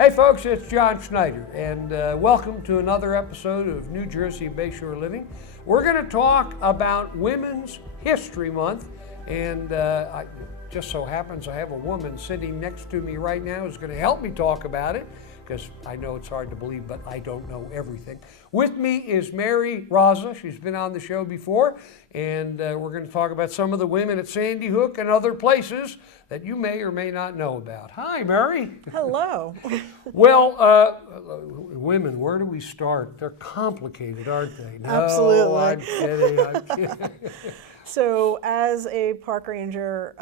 Hey folks, it's John Schneider, and welcome to another episode of New Jersey Bayshore Living. We're going to talk about Women's History Month, and just so happens I have a woman sitting next to me right now who's going to help me talk about it, because I know it's hard to believe, but I don't know everything. With me is Mary Rasa. She's been on the show before, and we're going to talk about some of the women at Sandy Hook and other places that you may or may not know about. Hi, Mary. Hello. Well, women, where do we start? They're complicated, aren't they? No, Absolutely. I'm kidding. So as a park ranger,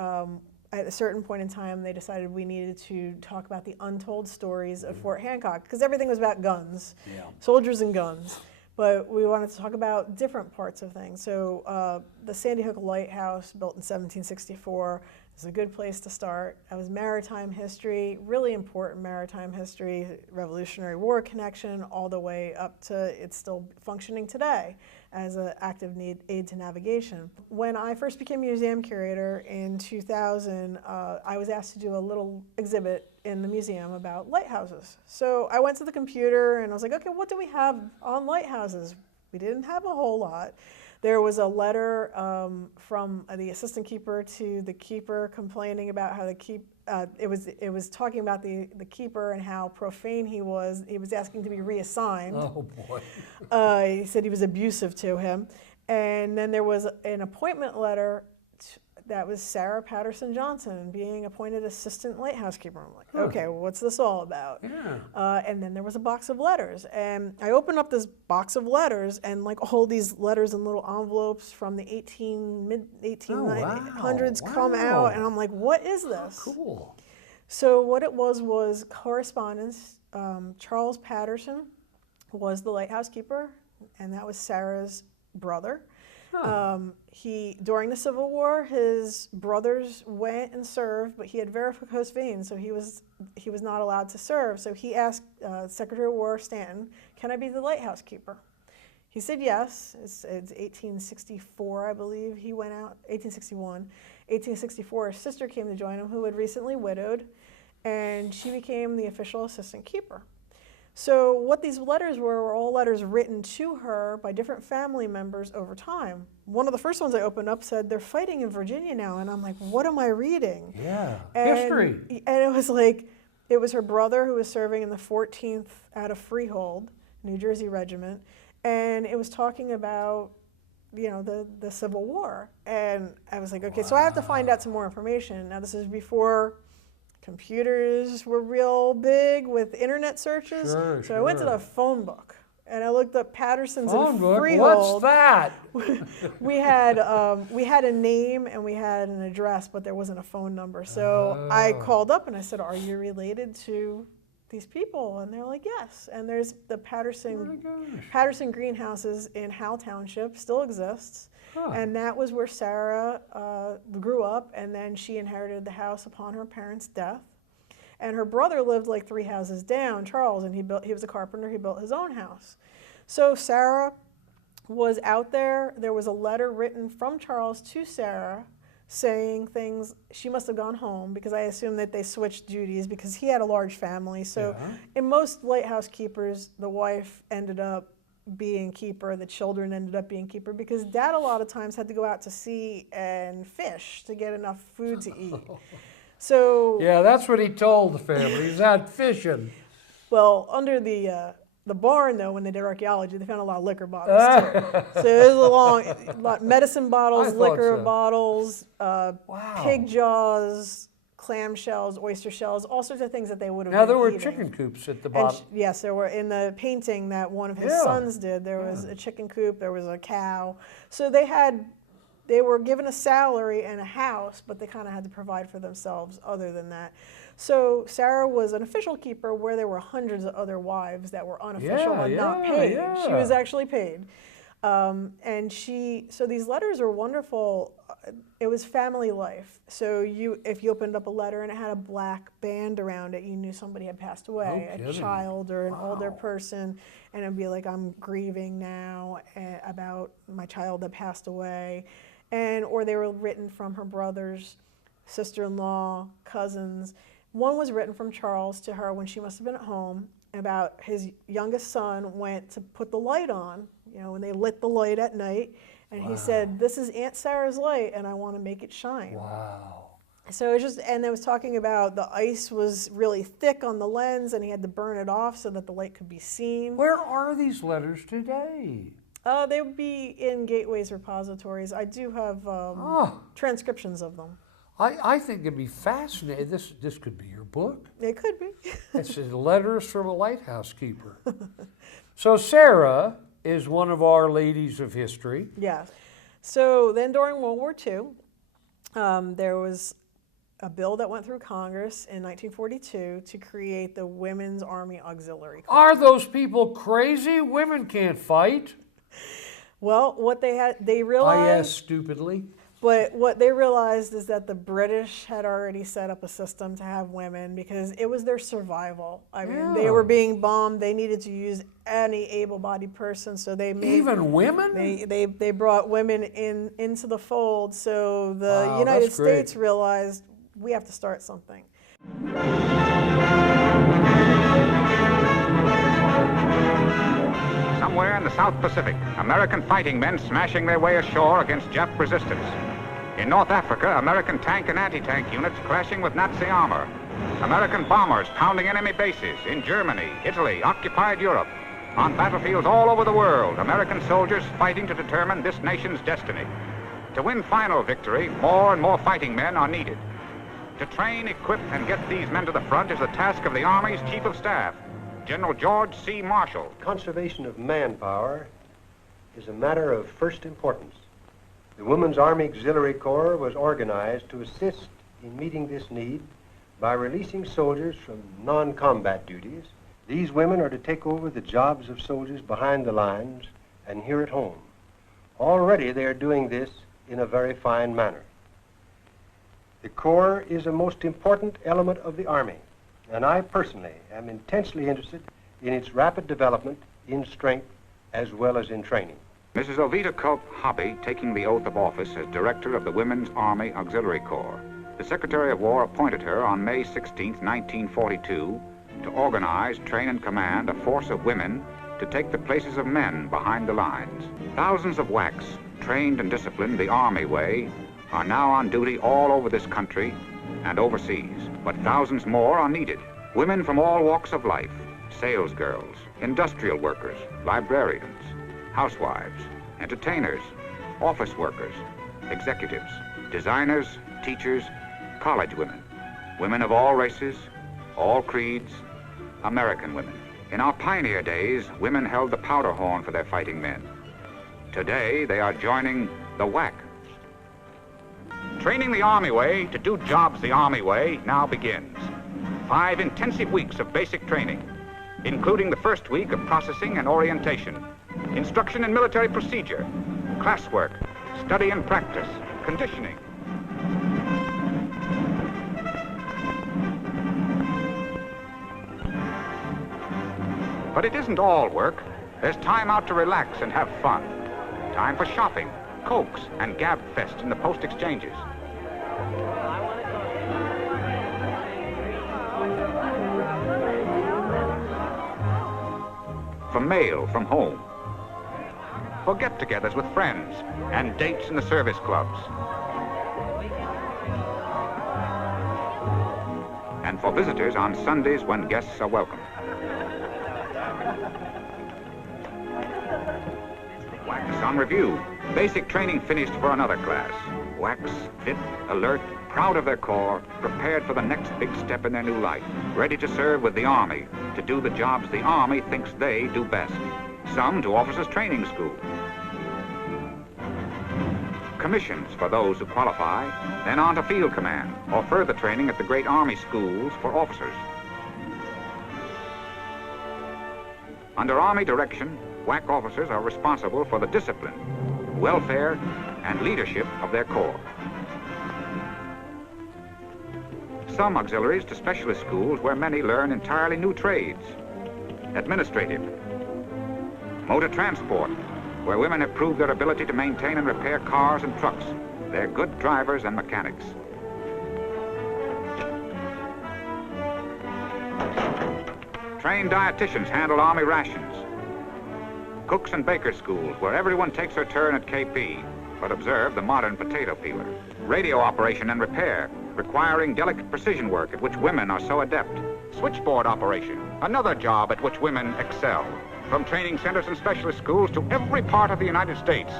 at a certain point in time, they decided we needed to talk about the untold stories of Fort Hancock, because everything was about guns, soldiers and guns. But we wanted to talk about different parts of things. So the Sandy Hook Lighthouse, built in 1764, is a good place to start. That was maritime history, really important maritime history, Revolutionary War connection, all the way up to it's still functioning today as an active aid to navigation. When I first became museum curator in 2000, I was asked to do a little exhibit in the museum about lighthouses. So I went to the computer and I was like, okay, what do we have on lighthouses? We didn't have a whole lot. There was a letter from the assistant keeper to the keeper complaining about how it was talking about the keeper and how profane he was. He was asking to be reassigned. Oh boy. He said he was abusive to him. And then there was an appointment letter that was Sarah Patterson Johnson being appointed assistant lighthouse keeper. I'm like, okay, well, what's this all about? Yeah. And then there was a box of letters. And I opened up this box of letters, and like all these letters in little envelopes from the mid-1800s come out. And I'm like, what is this? Oh, cool. So what it was correspondence. Charles Patterson was the lighthouse keeper, and that was Sarah's brother. Huh. During the Civil War, his brothers went and served, but he had varicose veins, so he was not allowed to serve. So he asked Secretary of War Stanton, "Can I be the lighthouse keeper?" He said yes. It's 1864, I believe. He went out 1861. 1864, his sister came to join him, who had recently widowed, and she became the official assistant keeper. So what these letters were all letters written to her by different family members over time. One of the first ones I opened up said, "They're fighting in Virginia now," and I'm like, what am I reading? Yeah, And, history. And it was like, it was her brother who was serving in the 14th out of Freehold, New Jersey Regiment, and it was talking about, you know, the Civil War. And I was like, okay, so I have to find out some more information. Now this is before computers were real big with internet searches. So I went to the phone book and I looked up Patterson's and Freehold. What's that? we had a name and we had an address, but there wasn't a phone number. So I called up and I said, "Are you related to these people?" And they're like, "Yes." And there's the Patterson greenhouses in Howell Township, still exists. And that was where Sarah grew up, and then she inherited the house upon her parents' death. And her brother lived like 3 houses down, Charles, and he was a carpenter. He built his own house. So Sarah was out there. There was a letter written from Charles to Sarah saying things. She must have gone home, because I assume that they switched duties because he had a large family. So in most lighthouse keepers, the wife ended up being keeper, the children ended up being keeper, because dad a lot of times had to go out to sea and fish to get enough food to eat. So yeah, that's what he told the family. He's out fishing. Well, under the barn though, when they did archaeology, they found a lot of liquor bottles too. So there's a lot medicine bottles, liquor bottles, pig jaws, clam shells, oyster shells, all sorts of things that they would have been Now there were eating. chicken coops at the bottom. Yes, there were. In the painting that one of his sons did, there was a chicken coop, there was a cow. So they were given a salary and a house, but they kind of had to provide for themselves other than that. So Sarah was an official keeper where there were hundreds of other wives that were unofficial and not paid. She was actually paid. So these letters are wonderful. It was family life. So if you opened up a letter and it had a black band around it, you knew somebody had passed away, a child or an older person, and it'd be like, "I'm grieving now about my child that passed away," or they were written from her brothers, sister-in-law, cousins. One was written from Charles to her when she must have been at home about his youngest son went to put the light on, you know, when they lit the light at night, and he said, "This is Aunt Sarah's light, and I want to make it shine." Wow. So it just, and it was talking about the ice was really thick on the lens, and he had to burn it off so that the light could be seen. Where are these letters today? They would be in Gateway's repositories. I do have transcriptions of them. I think it'd be fascinating. This could be your book. It could be. It's letters from a lighthouse keeper. So Sarah is one of our ladies of history. Yes. So then during World War II, there was a bill that went through Congress in 1942 to create the Women's Army Auxiliary Corps. Are those people crazy? Women can't fight. Well, what they realized. I asked stupidly. But what they realized is that the British had already set up a system to have women because it was their survival. I mean, they were being bombed. They needed to use any able-bodied person, so they made even women. They brought women into the fold. So the United States realized we have to start something. Somewhere in the South Pacific, American fighting men smashing their way ashore against Jap resistance. In North Africa, American tank and anti-tank units clashing with Nazi armor. American bombers pounding enemy bases in Germany, Italy, occupied Europe. On battlefields all over the world, American soldiers fighting to determine this nation's destiny. To win final victory, more and more fighting men are needed. To train, equip, and get these men to the front is the task of the Army's Chief of Staff, General George C. Marshall. Conservation of manpower is a matter of first importance. The Women's Army Auxiliary Corps was organized to assist in meeting this need by releasing soldiers from non-combat duties. These women are to take over the jobs of soldiers behind the lines and here at home. Already they are doing this in a very fine manner. The Corps is a most important element of the Army, and I personally am intensely interested in its rapid development in strength as well as in training. Mrs. Ovita Culp Hobby taking the oath of office as Director of the Women's Army Auxiliary Corps. The Secretary of War appointed her on May 16, 1942, to organize, train, and command a force of women to take the places of men behind the lines. Thousands of WACs, trained and disciplined the Army way, are now on duty all over this country and overseas, but thousands more are needed. Women from all walks of life, sales girls, industrial workers, librarians, housewives, entertainers, office workers, executives, designers, teachers, college women, women of all races, all creeds, American women. In our pioneer days, women held the powder horn for their fighting men. Today, they are joining the WAC. Training the Army way to do jobs the Army way now begins. 5 intensive weeks of basic training, including the first week of processing and orientation, instruction in military procedure, classwork, study and practice, conditioning. But it isn't all work. There's time out to relax and have fun. Time for shopping, cokes, and gab fest in the post exchanges. For mail from home. For get-togethers with friends and dates in the service clubs. And for visitors on Sundays when guests are welcome. Wax on review. Basic training finished for another class. Wax, fit, alert, proud of their corps, prepared for the next big step in their new life, ready to serve with the Army, to do the jobs the Army thinks they do best. Some to officers' training school. Commissions for those who qualify, then on to field command, or further training at the great Army schools for officers. Under Army direction, WAC officers are responsible for the discipline, welfare, and leadership of their corps. Some auxiliaries to specialist schools where many learn entirely new trades. Administrative. Motor transport, where women have proved their ability to maintain and repair cars and trucks. They're good drivers and mechanics. Trained dietitians handle Army rations. Cooks and baker schools where everyone takes their turn at KP, but observe the modern potato peeler. Radio operation and repair, requiring delicate precision work at which women are so adept. Switchboard operation, another job at which women excel. From training centers and specialist schools to every part of the United States.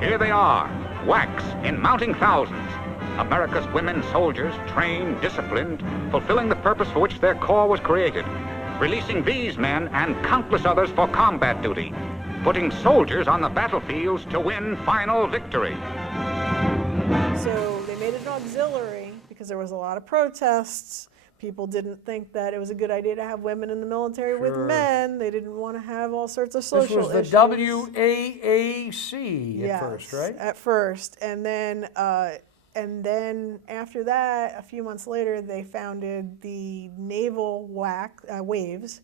Here they are, whacks in mounting thousands. America's women soldiers, trained, disciplined, fulfilling the purpose for which their corps was created, releasing these men and countless others for combat duty, putting soldiers on the battlefields to win final victory. So they made it an auxiliary because there was a lot of protests. People didn't think that it was a good idea to have women in the military with men. They didn't want to have all sorts of social issues. This was the WAAC at first, right? At first. And then after that, a few months later, they founded the Naval Waves,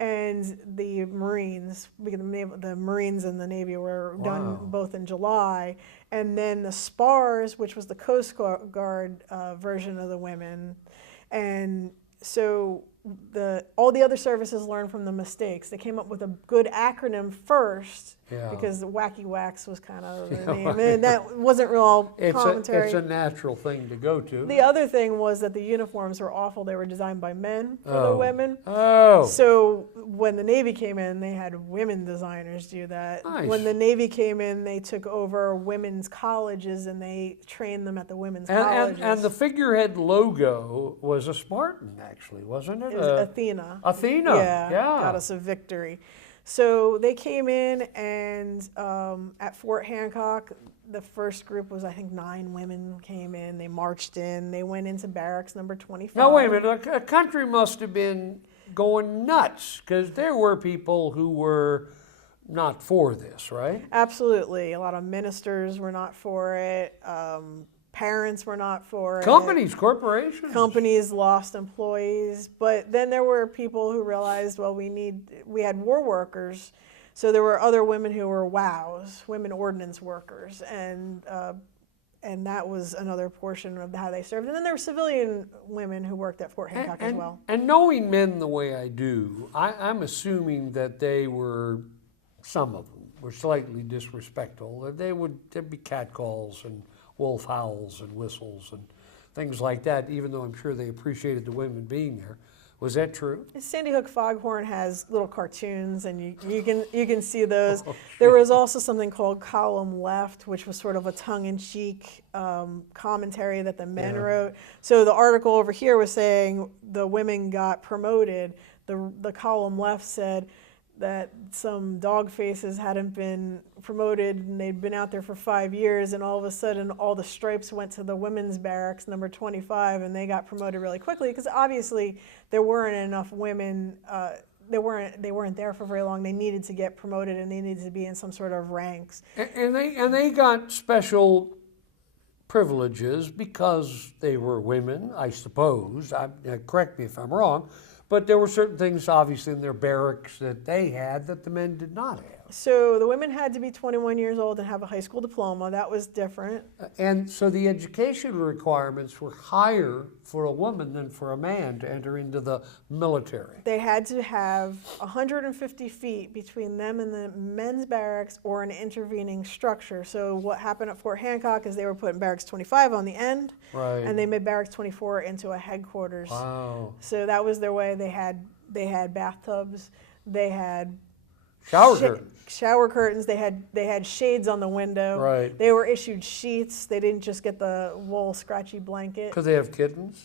and the Marines, because the Marines and the Navy were done both in July, and then the SPARS, which was the Coast Guard version of the women, and so all the other services learned from the mistakes. They came up with a good acronym first, because the Wacky Wax was kind of the name, and that wasn't real commentary. It's a natural thing to go to. The other thing was that the uniforms were awful. They were designed by men for the women. Oh. So when the Navy came in, they had women designers do that. Nice. When the Navy came in, they took over women's colleges and they trained them at the women's colleges. And the figurehead logo was a Spartan, actually, wasn't it? It was Athena. Athena, yeah. Goddess of victory. So they came in, and at Fort Hancock, the first group was, I think, 9 women came in. They marched in. They went into barracks number 25. Now, wait a minute. A country must have been going nuts, because there were people who were not for this, right? Absolutely. A lot of ministers were not for it. Parents were not for it. Corporations. Companies lost employees. But then there were people who realized, well, we had war workers. So there were other women who were WOWs, women ordnance workers. And that was another portion of how they served. And then there were civilian women who worked at Fort Hancock as well. And knowing men the way I do, I'm assuming that some of them were slightly disrespectful. That there'd be catcalls and wolf howls and whistles and things like that, even though I'm sure they appreciated the women being there. Was that true? Sandy Hook Foghorn has little cartoons, and you can see those. There was also something called Column Left, which was sort of a tongue-in-cheek commentary that the men wrote. So the article over here was saying the women got promoted. The Column Left said that some dog faces hadn't been promoted, and they'd been out there for 5 years, and all of a sudden all the stripes went to the women's barracks number 25, and they got promoted really quickly because obviously there weren't enough women. They weren't there for very long. They needed to get promoted, and they needed to be in some sort of ranks. And they got special privileges because they were women, I suppose. Correct me if I'm wrong. But there were certain things, obviously, in their barracks that they had that the men did not have. So the women had to be 21 years old and have a high school diploma. That was different. And so the education requirements were higher for a woman than for a man to enter into the military. They had to have 150 feet between them and the men's barracks or an intervening structure. So what happened at Fort Hancock is they were putting barracks 25 on the end, right, and they made barracks 24 into a headquarters. Wow. So that was their way. They had bathtubs. They had shower curtains. They had shades on the window. Right. They were issued sheets. They didn't just get the wool scratchy blanket. Because they have kittens.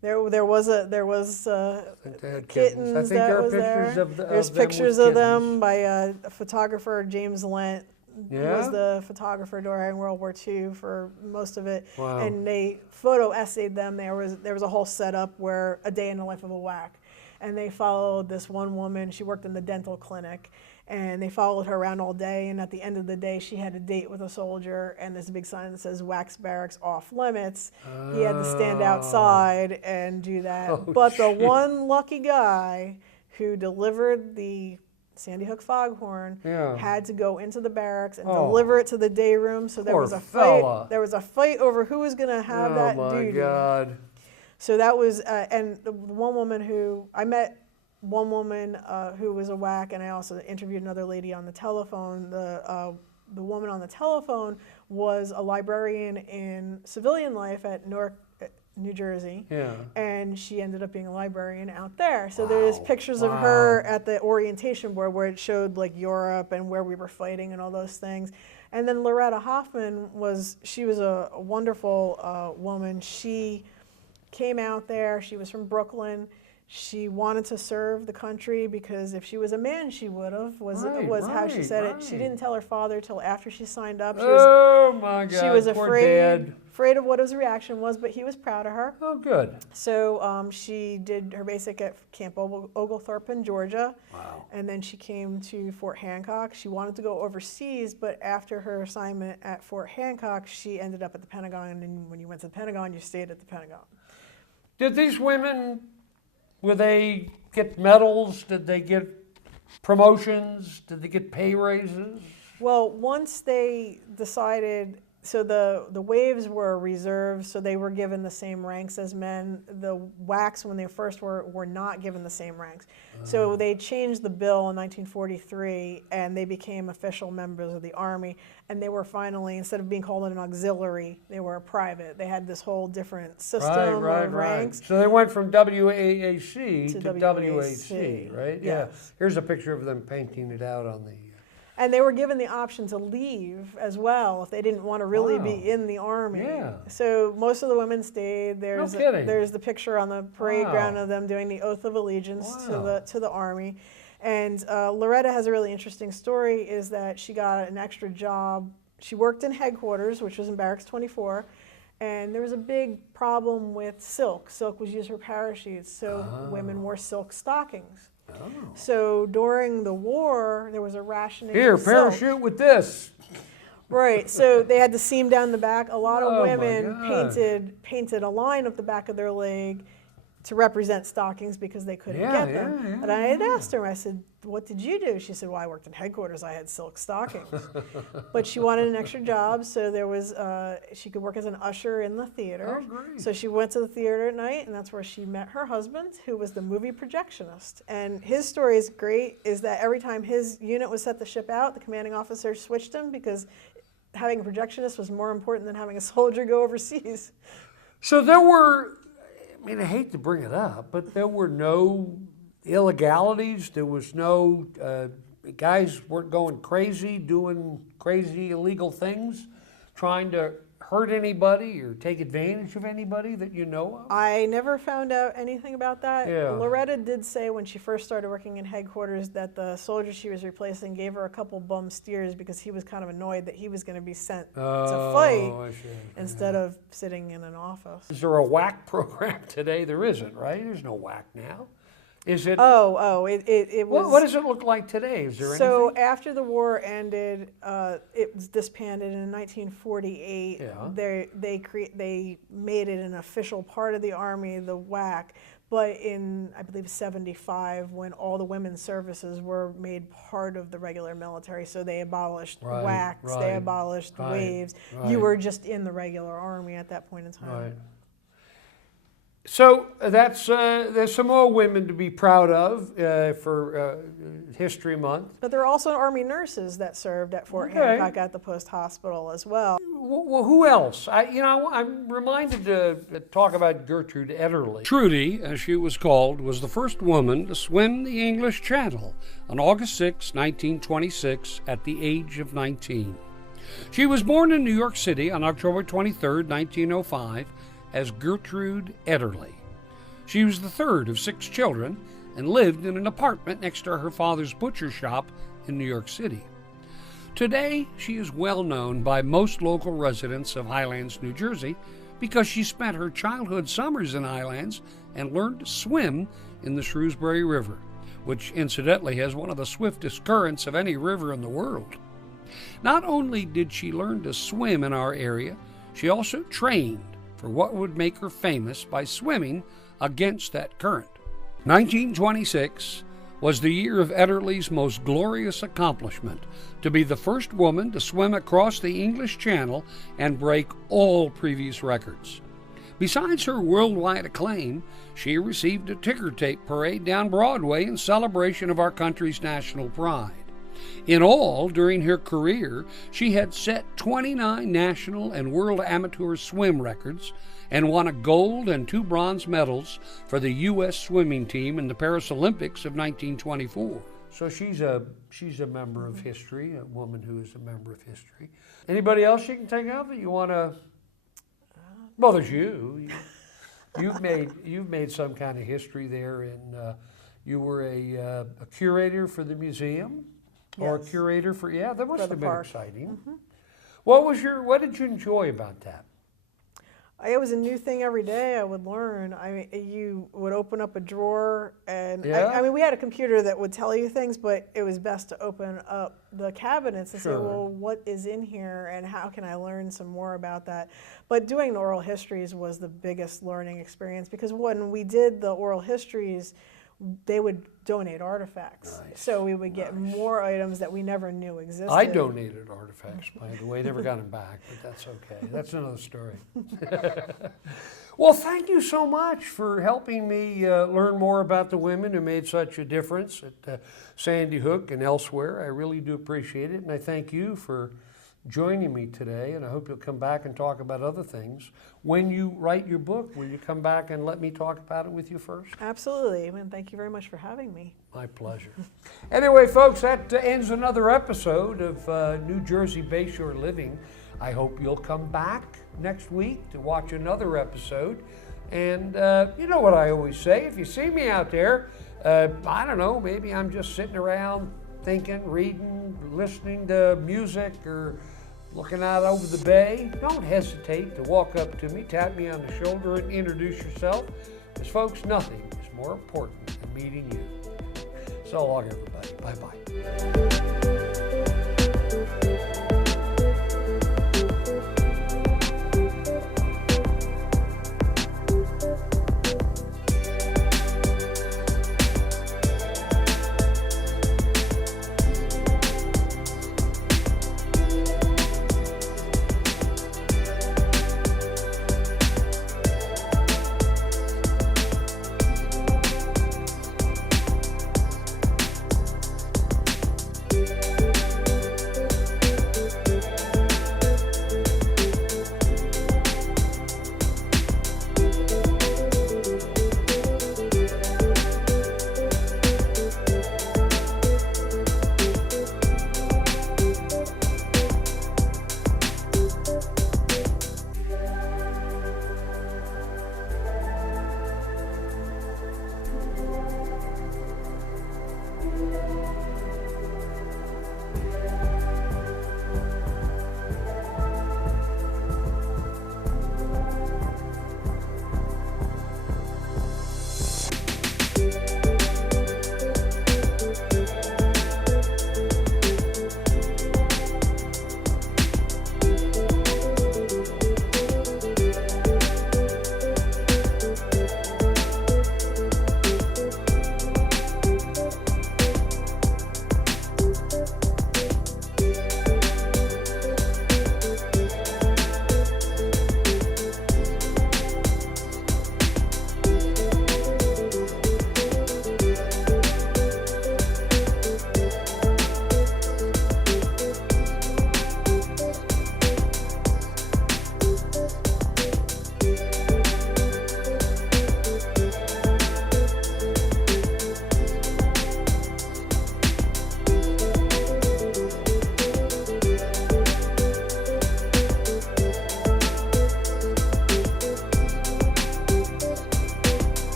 There was I think they had kittens. I think that there are was pictures there. of There's them pictures with of them kittens. by a photographer, James Lent. Yeah? Was the photographer during World War II for most of it. Wow. And they photo essayed them. There was a whole setup where a day in the life of a whack. And they followed this one woman. She worked in the dental clinic. And they followed her around all day. And at the end of the day, she had a date with a soldier. And there's a big sign that says, "Wax Barracks off limits." He had to stand outside and do that. Oh, but the shit. one lucky guy who delivered the Sandy Hook foghorn Yeah. had to go into the barracks and Oh. deliver it to the day room. So there Poor was a fella. fight. There was a fight over who was going to have that Oh my duty. God. So that was, and the one woman who I met, one woman who was a WAC, and I also interviewed another lady on the telephone. The woman on the telephone was a librarian in civilian life at Newark, New Jersey, Yeah. and she ended up being a librarian out there. So there's Wow. pictures of her at the orientation board where it showed like Europe and where we were fighting and all those things. And then Loretta Hoffman was a wonderful woman. She came out there. She was from Brooklyn. She wanted to serve the country because if she was a man, she would have. Was how she said it. She didn't tell her father till after she signed up. She was, Oh my God. she was Poor Dad. afraid of what his reaction was, but he was proud of her. Oh, good. So she did her basic at Camp Oglethorpe in Georgia. Wow. And then she came to Fort Hancock. She wanted to go overseas, but after her assignment at Fort Hancock, she ended up at the Pentagon. And when you went to the Pentagon, you stayed at the Pentagon. Did these women, would they get medals? Did they get promotions? Did they get pay raises? Well, once they decided, so the waves were reserved, so they were given the same ranks as men. The WACs, when they first were not given the same ranks. So they changed the bill in 1943, and they became official members of the Army. And they were finally, instead of being called an auxiliary, they were a private. They had this whole different system of ranks. So they went from WAAC to WAC, WAC, right? yes. Yeah. Here's a picture of them painting it out on the. And they were given the option to leave as well if they didn't want to really be in the Army. Yeah. So most of the women stayed. There's kidding. there's the picture on the parade Wow. ground of them doing the oath of allegiance Wow. to the Army. And Loretta has a really interesting story. Is that she got an extra job. She worked in headquarters, which was in Barracks 24. And there was a big problem with silk. Silk was used for parachutes, so women wore silk stockings. Oh. So during the war, there was a rationing Here, of silk. parachute with this. Right, so they had to seam down the back. A lot of Oh, my women God. painted a line up the back of their leg to represent stockings because they couldn't get them. Yeah, And I had asked her, I said, what did you do? She said, well, I worked in headquarters. I had silk stockings. But she wanted an extra job, so there was she could work as an usher in the theater. Oh, great. So she went to the theater at night, and that's where she met her husband, who was the movie projectionist. And his story is great, is that every time his unit was set to ship out, the commanding officer switched him because having a projectionist was more important than having a soldier go overseas. So there were, I mean, I hate to bring it up, but there were no illegalities. There was no, guys weren't going crazy, doing crazy illegal things, trying to hurt anybody or take advantage of anybody that you know of? I never found out anything about that. Yeah. Loretta did say when she first started working in headquarters that the soldier she was replacing gave her a couple bum steers because he was kind of annoyed that he was going to be sent to fight I see. instead of sitting in an office. Is there a WAC program today? There isn't, right? There's no WAC now. Is it? It was. What does it look like today? Is there So anything? after the war ended, it was disbanded in 1948. Yeah. They made it an official part of the Army, the WAC. But in, I believe, 75, when all the women's services were made part of the regular military, so they abolished WACs, they abolished waves. You were just in the regular Army at that point in time. Right. So that's there's some more women to be proud of for History Month. But there are also Army nurses that served at Fort Hancock at the post hospital as well. Well, who else? I'm reminded to talk about Gertrude Ederle. Trudy, as she was called, was the first woman to swim the English Channel on August 6, 1926, at the age of 19. She was born in New York City on October 23, 1905, as Gertrude Ederle. She was the third of 6 children and lived in an apartment next to her father's butcher shop in New York City. Today, she is well known by most local residents of Highlands, New Jersey, because she spent her childhood summers in Highlands and learned to swim in the Shrewsbury River, which incidentally has one of the swiftest currents of any river in the world. Not only did she learn to swim in our area, she also trained for what would make her famous by swimming against that current. 1926 was the year of Ederle's most glorious accomplishment, to be the first woman to swim across the English Channel and break all previous records. Besides her worldwide acclaim, she received a ticker tape parade down Broadway in celebration of our country's national pride. In all, during her career, she had set 29 national and world amateur swim records and won a gold and 2 bronze medals for the U.S. swimming team in the Paris Olympics of 1924. So she's a member of history, a woman who is a member of history. Anybody else you can think of that you want to? Well, there's you. You've made some kind of history there, and you were a curator for the museum, or a curator for that must have been exciting. Mm-hmm. What did you enjoy about that? It was a new thing every day I would learn. I mean, you would open up a drawer, and I mean, we had a computer that would tell you things, but it was best to open up the cabinets and say, well, what is in here, and how can I learn some more about that? But doing the oral histories was the biggest learning experience, because when we did the oral histories, they would donate artifacts. Nice. So we would get more items that we never knew existed. I donated artifacts, by the way. Never got them back, but that's okay. That's another story. Well, thank you so much for helping me learn more about the women who made such a difference at Sandy Hook and elsewhere. I really do appreciate it, and I thank you for joining me today, and I hope you'll come back and talk about other things. When you write your book, will you come back and let me talk about it with you first? Absolutely, and thank you very much for having me. My pleasure. Anyway, folks, that ends another episode of New Jersey Bayshore Living. I hope you'll come back next week to watch another episode. And you know what I always say, if you see me out there, I don't know, maybe I'm just sitting around thinking, reading, listening to music, or looking out over the bay, don't hesitate to walk up to me, tap me on the shoulder, and introduce yourself. Because, folks, nothing is more important than meeting you. So long, everybody. Bye-bye.